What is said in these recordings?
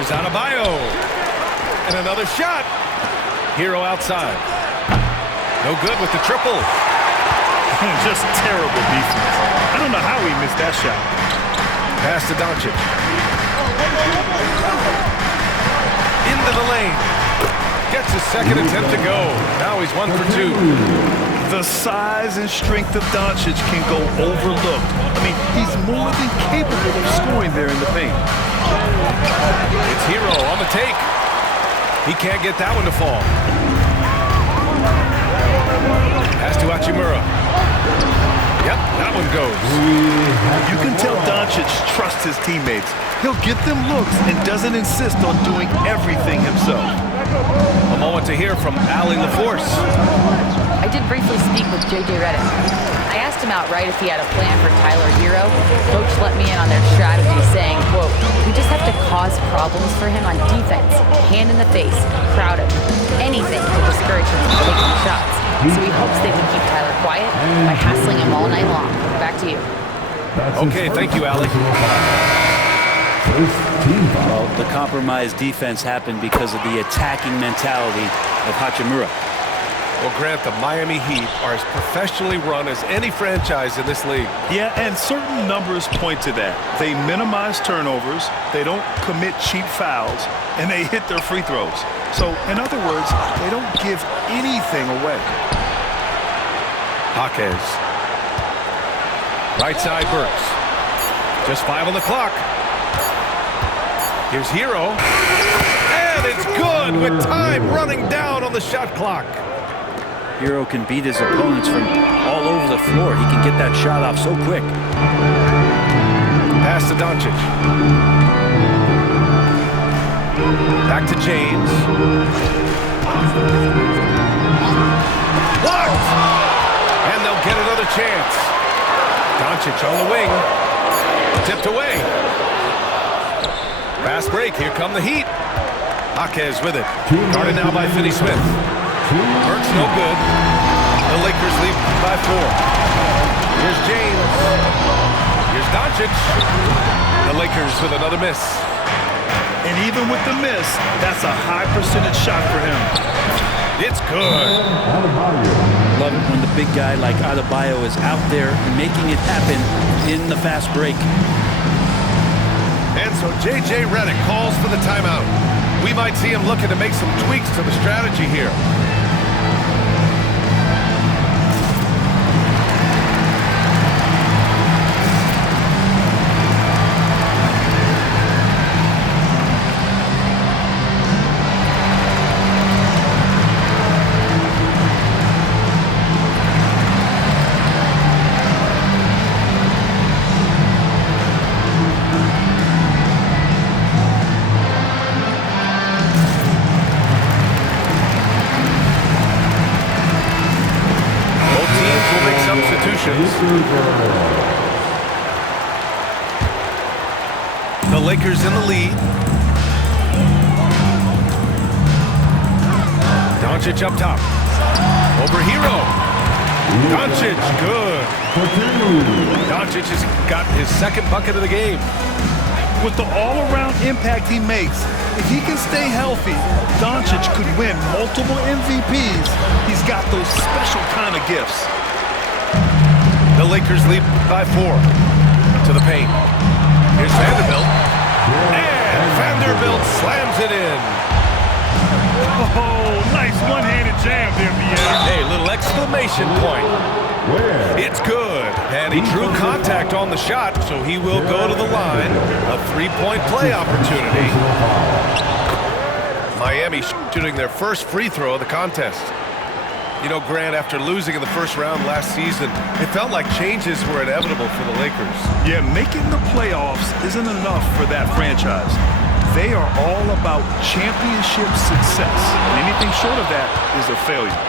Here's Adebayo. And another shot. Hero outside. No good with the triple. Just terrible defense. I don't know how he missed that shot. Pass to Doncic. Into the lane. Gets his second attempt to go. Now he's 1 for 2. The size and strength of Doncic can go overlooked. I mean, he's more than capable of scoring there in the paint. It's Hero on the take. He can't get that one to fall. Pass to Hachimura. Yep, that one goes. You can tell Doncic trusts his teammates. He'll get them looks and doesn't insist on doing everything himself. A moment to hear from Allie LaForce. I did briefly speak with J.J. Redick. I asked him outright if he had a plan for Tyler Hero. Coach let me in on their strategy, saying, quote, "We just have to cause problems for him on defense. Hand in the face, crowd him. Anything to discourage him from taking shots. So he hopes they can keep Tyler quiet by hassling him all night long." Back to you. Okay, thank you, Allie. Well, the compromised defense happened because of the attacking mentality of Hachimura. Well, Grant, the Miami Heat are as professionally run as any franchise in this league. Yeah, and certain numbers point to that. They minimize turnovers, they don't commit cheap fouls, and they hit their free throws. So, in other words, they don't give anything away. Jaquez. Right side Burks. Just 5 on the clock. Here's Hero. And it's good with time running down on the shot clock. Hero can beat his opponents from all over the floor. He can get that shot off so quick. Pass to Doncic. Back to James. Blocked! And they'll get another chance. Doncic on the wing. Tipped away. Fast break. Here come the Heat. Jaquez with it. Guarded now by Finney-Smith. Burks no good. The Lakers lead by 4. Here's James. Here's Doncic. The Lakers with another miss. And even with the miss, that's a high percentage shot for him. It's good. Love it when the big guy like Adebayo is out there making it happen in the fast break. And so J.J. Redick calls for the timeout. We might see him looking to make some tweaks to the strategy here. The Lakers in the lead. Doncic up top. Over Hero. Doncic, good. Doncic has got his second bucket of the game. With the all-around impact he makes, if he can stay healthy, Doncic could win multiple MVPs. He's got those special kind of gifts. The Lakers lead by 4 to the paint. Here's Vanderbilt. And Vanderbilt slams it in. Oh, nice one-handed jam there, Vieira. Hey, little exclamation point. It's good. And he drew contact on the shot, so he will go to the line. A 3-point play opportunity. Miami shooting their first free throw of the contest. You know, Grant, after losing in the first round last season, it felt like changes were inevitable for the Lakers. Yeah, making the playoffs isn't enough for that franchise. They are all about championship success. And anything short of that is a failure.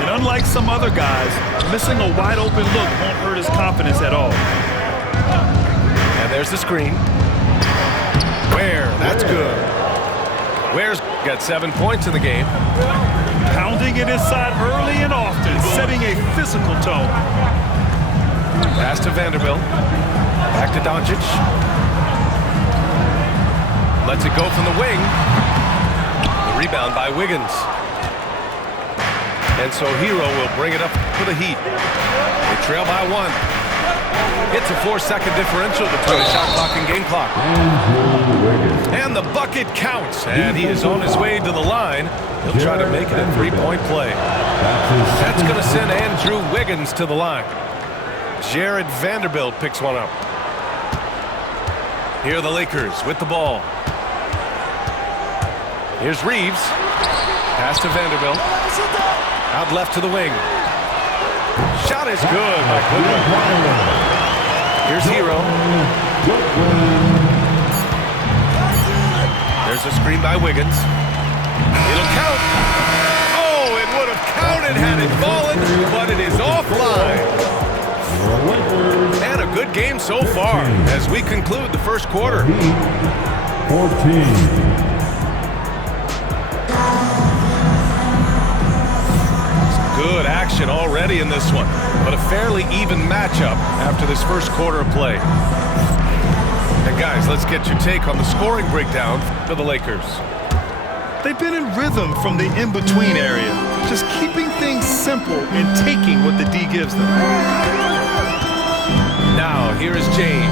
And unlike some other guys, missing a wide-open look won't hurt his confidence at all. And there's the screen. Ware, that's good. Ware's got 7 points in the game. Pounding it inside early and often, setting a physical tone. Pass to Vanderbilt. Back to Doncic. Lets it go from the wing. The rebound by Wiggins. And so Hero will bring it up for the Heat. They trail by 1. It's a 4-second differential between the shot clock and game clock. And the bucket counts. And he is on his way to the line. He'll try to make it a 3-point play. That's going to send Andrew Wiggins to the line. Jared Vanderbilt picks one up. Here are the Lakers with the ball. Here's Reeves. Pass to Vanderbilt. Out left to the wing. Shot is good by Goodwin. Here's Hero. There's a screen by Wiggins. It'll count. Oh, it would have counted had it fallen, but it is offline. And a good game so far as we conclude the first quarter. 14. Good action already in this one, but a fairly even matchup after this first quarter of play. And guys, let's get your take on the scoring breakdown for the Lakers. They've been in rhythm from the in-between area, just keeping things simple and taking what the D gives them. Now, here is James.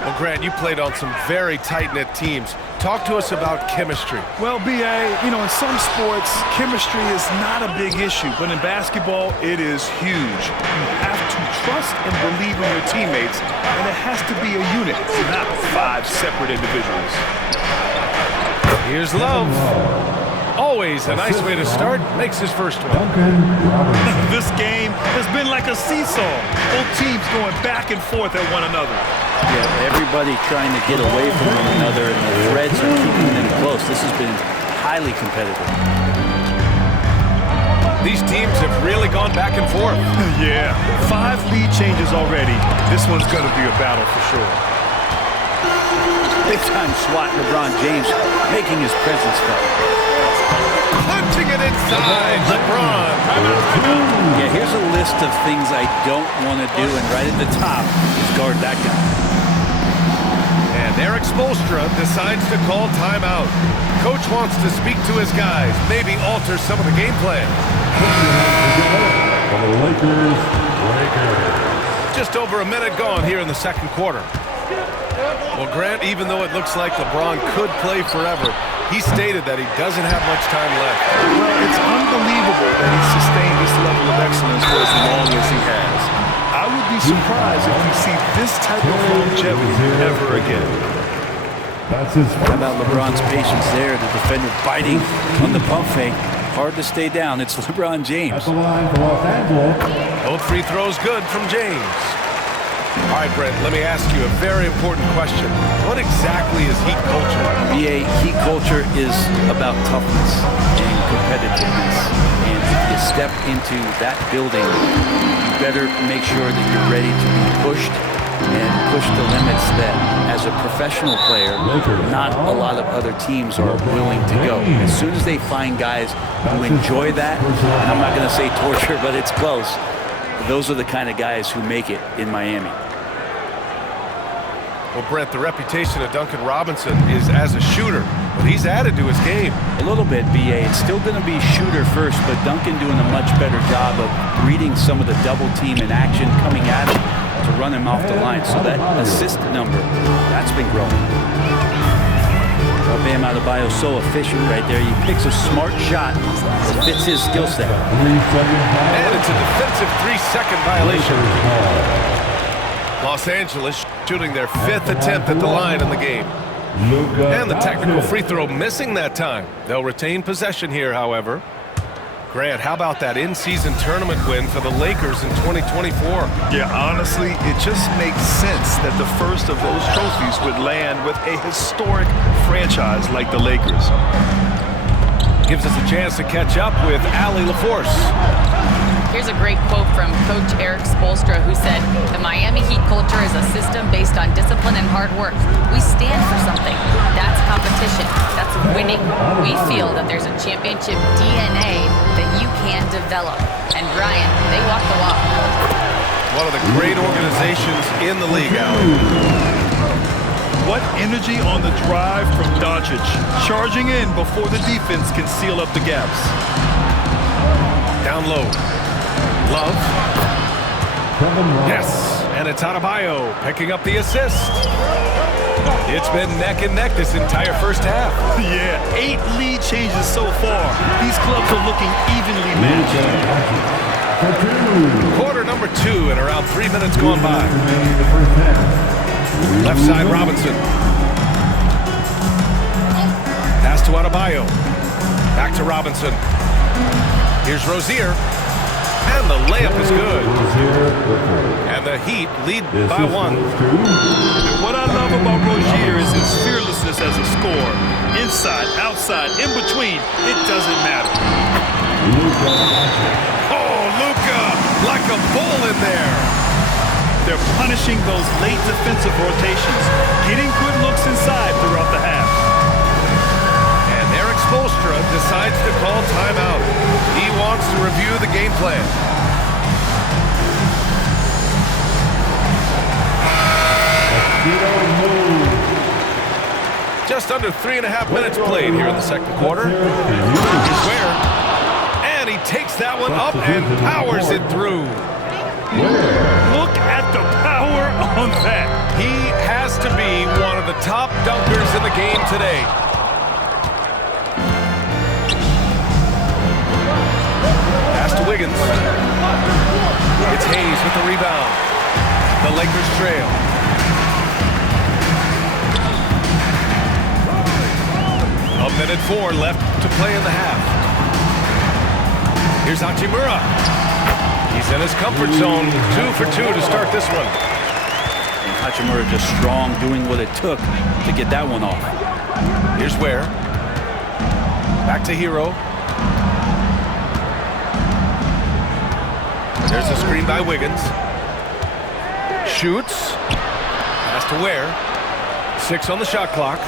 Well, Grant, you played on some very tight-knit teams. Talk to us about chemistry. Well, B.A., in some sports, chemistry is not a big issue, but in basketball, it is huge. You have to trust and believe in your teammates, and it has to be a unit, not 5 separate individuals. Here's Love. Always a nice way to start. Makes his first one. This game has been like a seesaw. Both teams going back and forth at one another. Yeah, everybody trying to get away from one another, and the threads are keeping them close. This has been highly competitive. These teams have really gone back and forth. Yeah, 5 lead changes already. This one's going to be a battle for sure. Big-time SWAT LeBron James making his presence felt. Punching it inside, LeBron. Yeah, here's a list of things I don't want to do, and right at the top is guard that guy. And Eric Spoelstra decides to call timeout. Coach wants to speak to his guys, maybe alter some of the game plan. For the Lakers. Just over a minute gone here in the second quarter. Well, Grant, even though it looks like LeBron could play forever, he stated that he doesn't have much time left. Well, it's unbelievable that he's sustained this level of excellence for as long as he has. I would be surprised if we see this type of longevity ever again. How about LeBron's patience there? The defender biting on the pump fake. Hard to stay down. It's LeBron James. At the line for Los Angeles. Both free throws good from James. All right, Brent, let me ask you a very important question. What exactly is Heat culture? BA, Heat culture is about toughness and competitiveness. And if you step into that building, you better make sure that you're ready to be pushed and push the limits that, as a professional player, not a lot of other teams are willing to go. As soon as they find guys who enjoy that, and I'm not going to say torture, but it's close, those are the kind of guys who make it in Miami. Well, Brent, the reputation of Duncan Robinson is as a shooter, but he's added to his game. A little bit, BA. It's still going to be shooter first, but Duncan doing a much better job of reading some of the double team in action coming at him to run him off the line. So that assist number, that's been growing. Bam Adebayo so efficient right there. He picks a smart shot that fits his skill set. And it's a defensive 3-second violation. Los Angeles shooting their 5th attempt at the line in the game. And the technical free throw missing that time. They'll retain possession here, however. Grant, how about that in-season tournament win for the Lakers in 2024? Yeah, honestly, it just makes sense that the first of those trophies would land with a historic franchise like the Lakers. Gives us a chance to catch up with Allie LaForce. Here's a great quote from Coach Eric Spoelstra, who said, "The Miami Heat culture is a system based on discipline and hard work. We stand for something. That's competition. That's winning. We feel that there's a championship DNA that you can develop." And Brian, they walk the walk. What one of the great organizations in the league, Alan. What energy on the drive from Doncic, charging in before the defense can seal up the gaps. Down low. Love. Yes, and it's Adebayo picking up the assist. It's been neck and neck this entire first half. Yeah, 8 lead changes so far. These clubs are looking evenly matched. Quarter number 2 and around 3 minutes gone by. Left side Robinson. Pass to Adebayo. Back to Robinson. Here's Rozier. And the layup is good. And the Heat lead by 1. And what I love about Rozier is his fearlessness as a scorer. Inside, outside, in between, it doesn't matter. Oh, Luka, like a bull in there. They're punishing those late defensive rotations, getting good looks inside throughout the half. And Eric Spoelstra decides to call timeout. He wants to review the game plan. Just under 3.5 minutes played here in the second quarter. Here's Ware. And he takes that one up and powers it through. Look at the power on that. He has to be one of the top dunkers in the game today. Pass to Wiggins. It's Hayes with the rebound. The Lakers trail. A minute 4 left to play in the half. Here's Hachimura. He's in his comfort zone. 2 for 2 to start this one. And Hachimura just strong, doing what it took to get that one off. Here's Ware. Back to Hero. There's a screen by Wiggins. Shoots. Pass to Ware. 6 on the shot clock.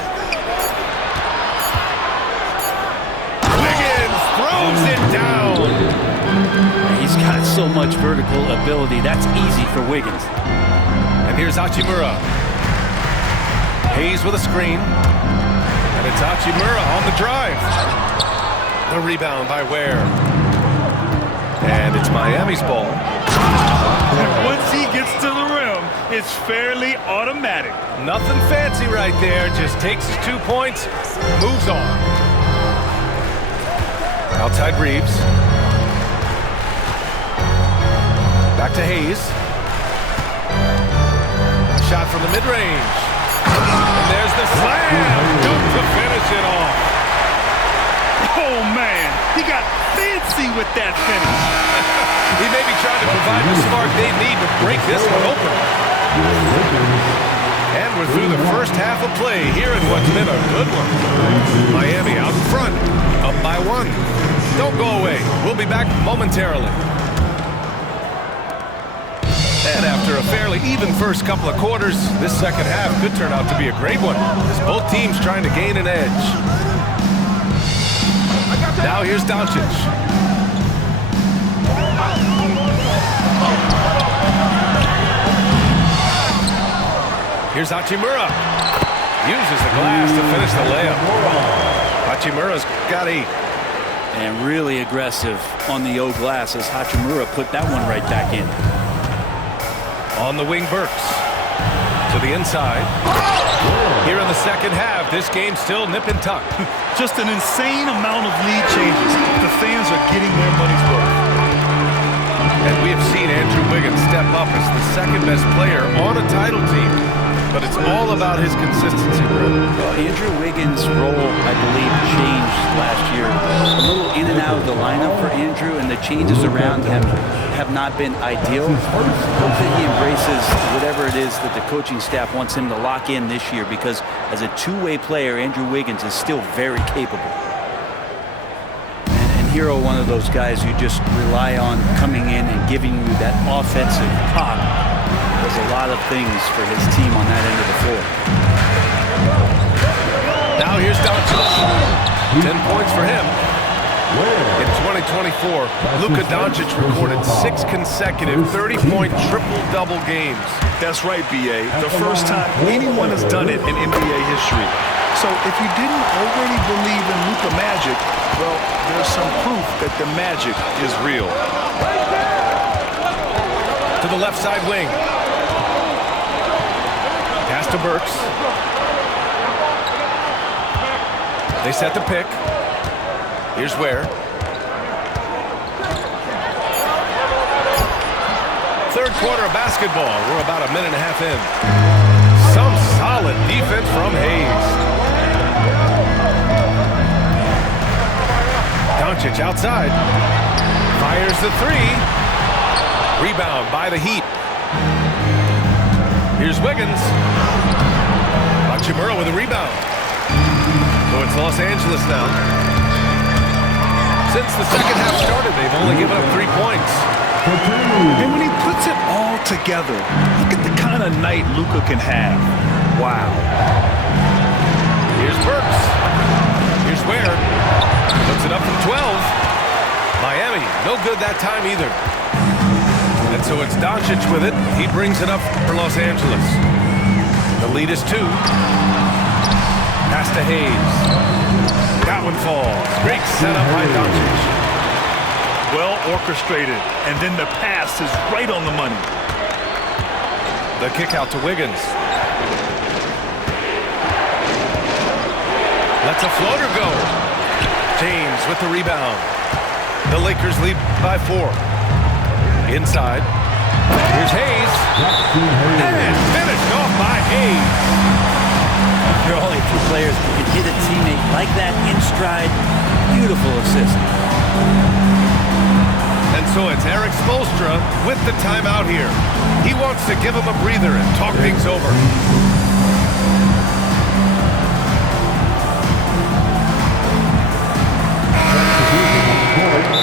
Wiggins throws it down. He's got so much vertical ability. That's easy for Wiggins. And here's Hachimura. Hayes with a screen. And it's Hachimura on the drive. The rebound by Ware. And it's Miami's ball. And once he gets to the rim, it's fairly automatic. Nothing fancy right there. Just takes his 2 points, moves on. Outside Reeves. Back to Hayes. Shot from the mid-range. And there's the slam. Duke to finish it off. Oh, man. He got fancy with that finish. He may be trying to provide the spark they need to break this one open. And we're through the first half of play here in what's been a good one. Miami out in front, up by 1. Don't go away. We'll be back momentarily. And after a fairly even first couple of quarters, this second half could turn out to be a great one, as both teams trying to gain an edge. Now here's Doncic. Here's Hachimura. Uses the glass to finish the layup. Hachimura's got 8. And really aggressive on the O glass as Hachimura put that one right back in. On the wing, Burks. To the inside. Here in the second half, this game's still nip and tuck. Just an insane amount of lead changes. The fans are getting their money's worth. And we have seen Andrew Wiggins step up as the second best player on a title team. But it's all about his consistency, bro. Well, Andrew Wiggins' role, I believe, changed last year. A little in and out of the lineup for Andrew, and the changes around him have not been ideal. Hope that he embraces whatever it is that the coaching staff wants him to lock in this year, because as a two-way player, Andrew Wiggins is still very capable. And Hero, one of those guys you just rely on coming in and giving you that offensive pop. Does a lot of things for his team on that end of the floor. Now here's Doncic. 10 points for him. In 2024, Luka Doncic recorded 6 consecutive 30-point triple-double games. That's right, B.A. The first time anyone has done it in NBA history. So if you didn't already believe in Luka Magic, well, there's some proof that the magic is real. To the left side wing. Pass to Burks. They set the pick. Here's Ware. Third quarter of basketball. We're about a minute and a half in. Some solid defense from Hayes. Doncic outside. Fires the three. Rebound by the Heat. Here's Wiggins. Hachimura with a rebound. So it's Los Angeles now. Since the second half started, they've only given up 3 points. And when he puts it all together, look at the kind of night Luka can have. Wow. Here's Burks. Here's Ware. Puts it up from 12. Miami, no good that time either. And so it's Doncic with it. He brings it up for Los Angeles. The lead is 2. Pass to Hayes. That one falls. Great setup by Doncic. Well orchestrated, and then the pass is right on the money. The kick out to Wiggins. Lets a floater go. James with the rebound. The Lakers lead by 4. Inside. Here's Hayes. And finished off by Hayes. There are only 2 players who can hit a teammate like that in stride. Beautiful assist. And so it's Eric Spoelstra with the timeout here. He wants to give him a breather and talk things over.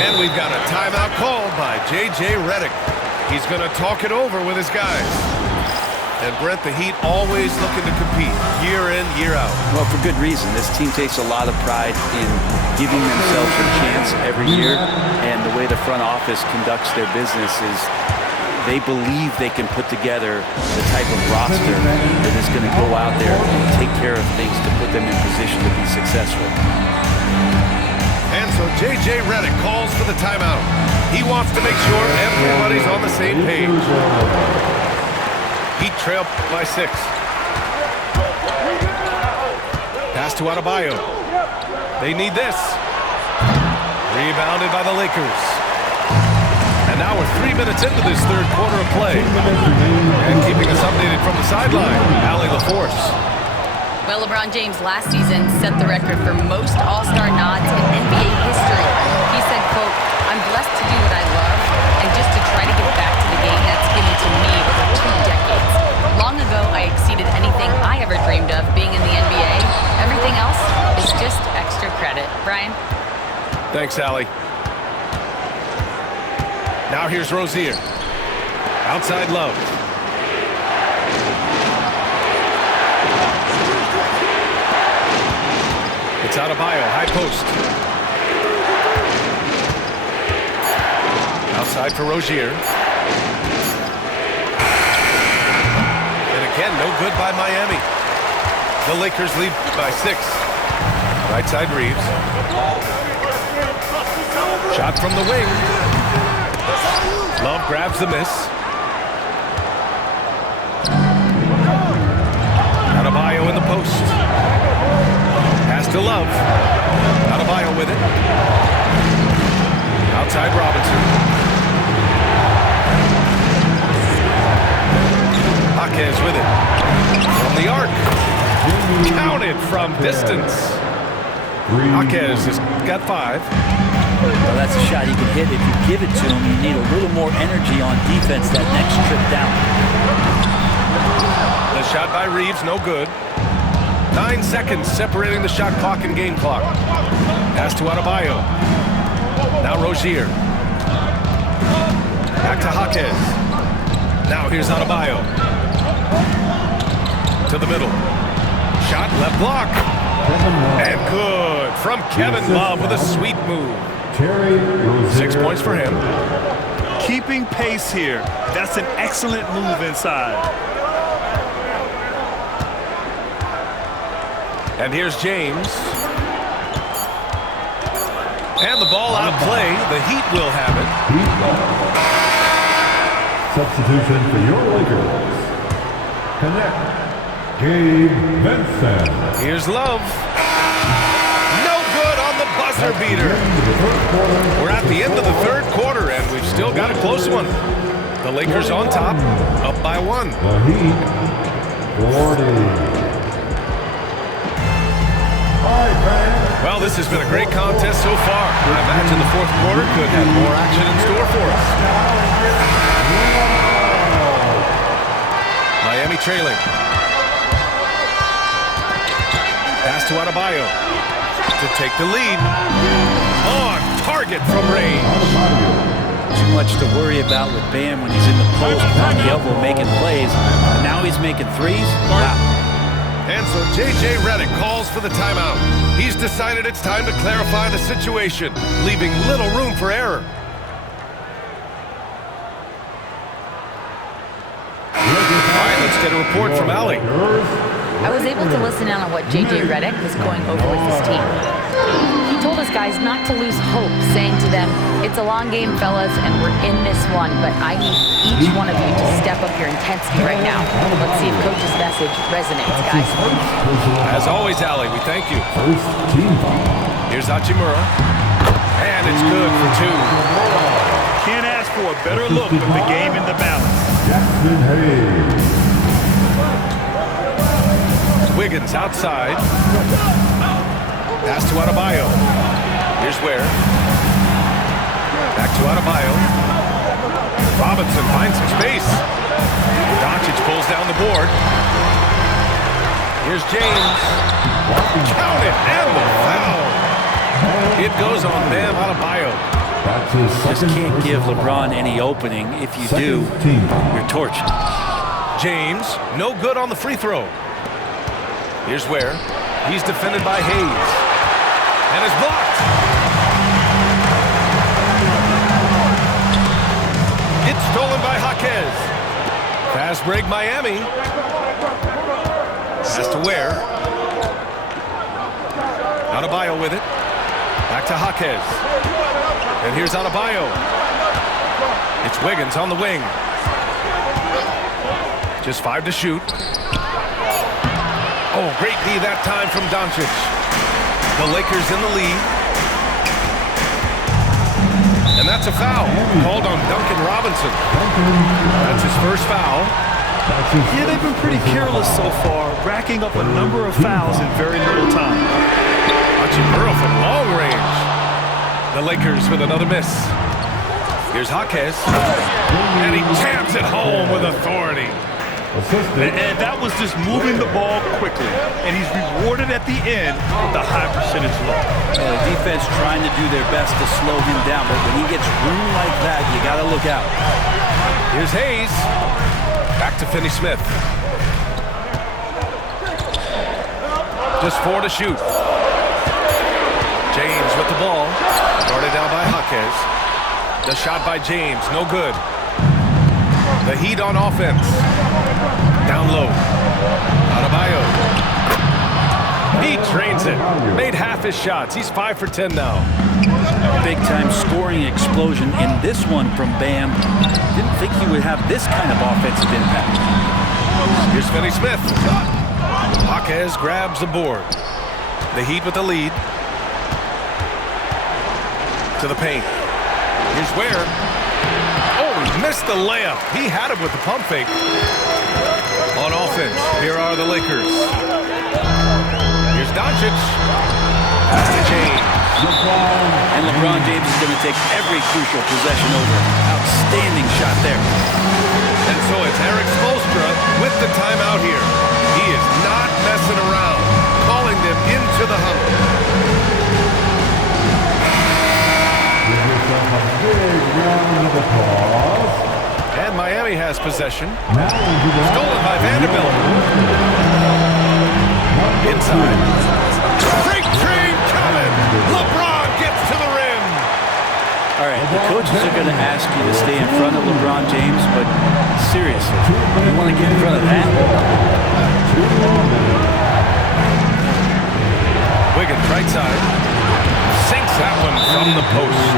And we've got a timeout called by J.J. Redick. He's going to talk it over with his guys. And Brent, the Heat always looking to compete year in, year out. Well, for good reason. This team takes a lot of pride in giving themselves a chance every year. And the way the front office conducts their business is they believe they can put together the type of roster that is going to go out there and take care of things to put them in position to be successful. And so J.J. Redick calls for the timeout. He wants to make sure everybody's on the same page. Heat trail by 6. Pass to Adebayo. They need this. Rebounded by the Lakers. And now we're 3 minutes into this third quarter of play. And keeping us updated from the sideline, Allie LaForce. Well, LeBron James last season set the record for most All-Star nods in NBA history. He said, quote, "I'm blessed to do what I love and just to try to get back to the game that's given to me over 2 decades. Long ago, I exceeded anything I ever dreamed of being in the NBA. Everything else is just extra credit." Brian? Thanks, Allie. Now here's Rozier. Outside Love. It's Adebayo, high post. Outside for Rozier. And again, no good by Miami. The Lakers lead by 6. Right side Reeves. Shot from the wing. Love grabs the miss. Adebayo in the post. Pass to Love. Adebayo with it. Outside Robinson. Jaquez with it. From the arc. Counted from distance. Jaquez has got 5. Well, that's a shot he can hit. If you give it to him, you need a little more energy on defense that next trip down. The shot by Reeves, no good. 9 seconds separating the shot clock and game clock. Pass to Adebayo. Now Rozier. Back to Jaquez. Now here's Adebayo. To the middle. Shot left block. And good from Kevin Love with a sweet move. Terry Rozier. 6 points for him. Keeping pace here. That's an excellent move inside. And here's James. And the ball out of play. The Heat will have it. Heat ball. Substitution for your Lakers. Connect. Gabe Vincent. Here's Love. No good on the buzzer beater. We're at the end of the third quarter, and we've still got a close one. The Lakers on top, up by 1. The Heat, 40. Well, this has been a great contest so far. I imagine the fourth quarter could have more action in store for us. Miami trailing. Pass to Adebayo to take the lead. On target from range. Too much to worry about with Bam when he's in the post on the elbow making plays. And now he's making threes. Wow. And so J.J. Redick calls for the timeout. He's decided it's time to clarify the situation, leaving little room for error. All right, let's get a report from Allie. I was able to listen in on what J.J. Redick was going over with his team. He told his guys not to lose hope, saying to them, "It's a long game, fellas, and we're in this one, but I need each one of you to step up your intensity right now." Let's see if Coach's message resonates, guys. As always, Allie, we thank you. First team foul. Here's Hachimura. And it's good for 2. Can't ask for a better look with the game in the balance. Jackson Hayes. Wiggins outside. Pass to Adebayo. Here's Ware. Back to Adebayo. Robinson finds some space. Doncic pulls down the board. Here's James. Count it, and the foul. It goes on Bam Adebayo. That's his Just second can't give personal LeBron foul. any opening. If you Second do, team foul. you're torched. James, no good on the free throw. Here's Ware. He's defended by Hayes. And is blocked. It's stolen by Jaquez. Fast break Miami. Pass to Ware. Adebayo with it. Back to Jaquez. And here's Adebayo. It's Wiggins on the wing. Just 5 to shoot. Oh, great D that time from Doncic. The Lakers in the lead. And that's a foul called on Duncan Robinson. That's his first foul. Yeah, they've been pretty careless so far, racking up a number of fouls in very little time. Hachimura from long range. The Lakers with another miss. Here's Jaquez. And he jams it home with authority. And that was just moving the ball quickly. And he's rewarded at the end with a high percentage look. Yeah, the defense trying to do their best to slow him down, but when he gets room like that, you got to look out. Here's Hayes. Back to Finney-Smith. Just 4 to shoot. James with the ball. Guarded down by Jaquez. The shot by James, no good. The Heat on offense. Down low. Adebayo. He drains it. Made half his shots. He's 5 for 10 now. Big-time scoring explosion in this one from Bam. Didn't think he would have this kind of offensive impact. Here's Finney-Smith. Jaquez grabs the board. The Heat with the lead. To the paint. Here's Ware. Oh, he missed the layup. He had it with the pump fake. On offense, here are the Lakers. Here's Doncic. Pass to James. And LeBron James is going to take every crucial possession over. Outstanding shot there. And so it's Eric Spoelstra with the timeout here. He is not messing around, calling them into the huddle. Give yourself a big round of applause. And Miami has possession. Now into the Stolen by Vanderbilt. Inside. Freight train coming. LeBron gets to the rim. All right, the coaches are going to ask you to stay in front of LeBron James, but seriously, you want to get in front of that? Wiggins, right side. Sinks that one from the post.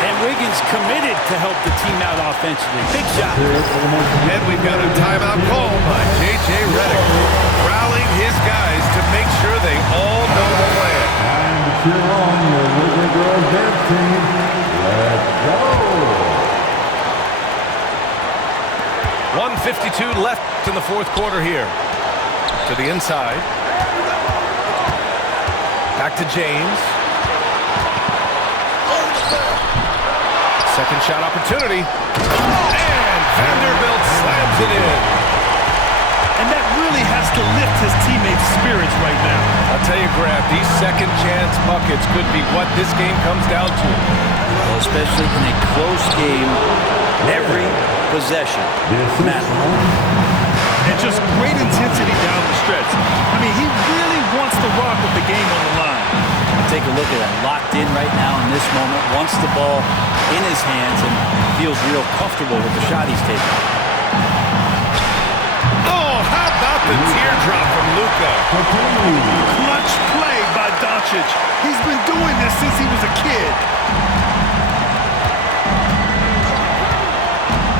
And Wiggins committed to help the team out offensively. Big shot. And we've got a timeout call by J.J. Redick, rallying his guys to make sure they all know the plan. And cheer on your Wizard Girls dance team. Let's go. 1:52 left in the fourth quarter here. To the inside. Back to James. Second shot opportunity. And Vanderbilt slams it in. And that really has to lift his teammates' spirits right now. I'll tell you, Grant, these second chance buckets could be what this game comes down to. Well, especially in a close game, every possession matters. And just great intensity down the stretch. I mean, he really wants to rock with the game on the line. Take a look at it. Locked in right now in this moment. Wants the ball in his hands and feels real comfortable with the shot he's taking. Oh, how about the teardrop from Luka? Clutch play by Doncic. He's been doing this since he was a kid.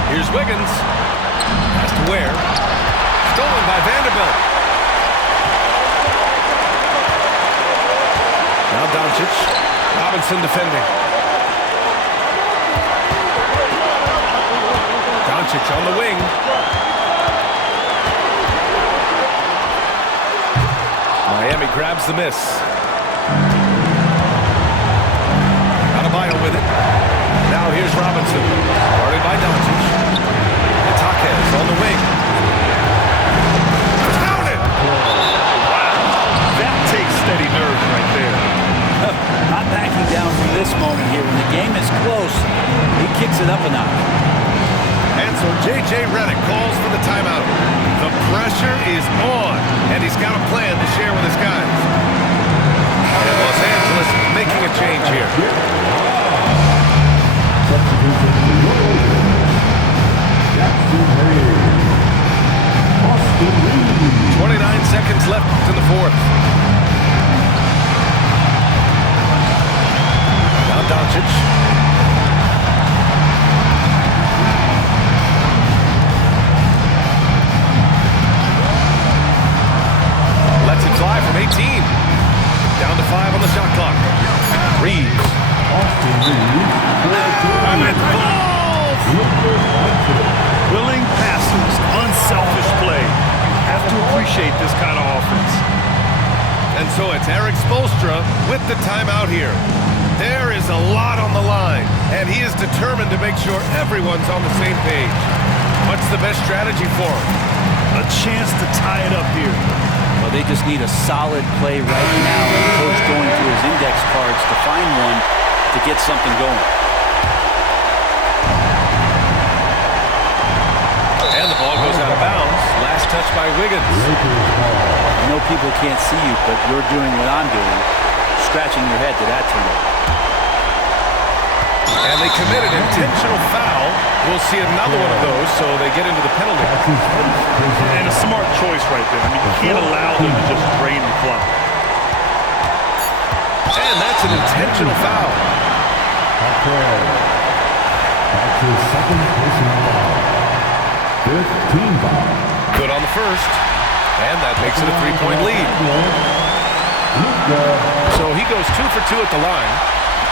Here's Wiggins. Has to Ware. Stolen by Vanderbilt. Now Doncic. Robinson defending. Doncic on the wing. Miami grabs the miss. Adebayo with it. Now here's Robinson. Guarded by Doncic. Itakes on the wing. Counted! Wow. That takes steady nerves right there. Not backing down from this moment here. When the game is close, he kicks it up a notch. And so J.J. Redick calls for the timeout. The pressure is on, and he's got a plan to share with his guys. And Los Angeles making a change here. Substitution for Jackson Hayes. Austin Reeves. 29 seconds left in the fourth. Now Doncic. Lets it fly from 18. Down to 5 on the shot clock. Reeves. Austin Reeves. And it falls! Willing passes, unselfish play. You have to appreciate this kind of offense. And so it's Eric Spoelstra with the timeout here. There is a lot on the line, and he is determined to make sure everyone's on the same page. What's the best strategy for him? A chance to tie it up here. Well, they just need a solid play right now. And the coach going through his index cards to find one to get something going. And the ball goes out of bounds. Last touch by Wiggins. I know people can't see you, but you're doing what I'm doing, scratching your head to that turnover. And they committed intentional foul. We'll see another one of those, so they get into the penalty. And a smart choice right there. I mean, you can't allow them to just drain the clock. And that's an intentional foul. Back to second personal foul. 15 foul. Good on the first. And that makes it a 3-point lead. So he goes 2 for 2 at the line,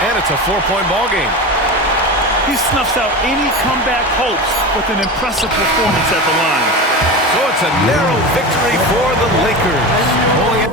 and it's a 4-point ball game. He snuffs out any comeback hopes with an impressive performance at the line. So it's a narrow victory for the Lakers. Pulling it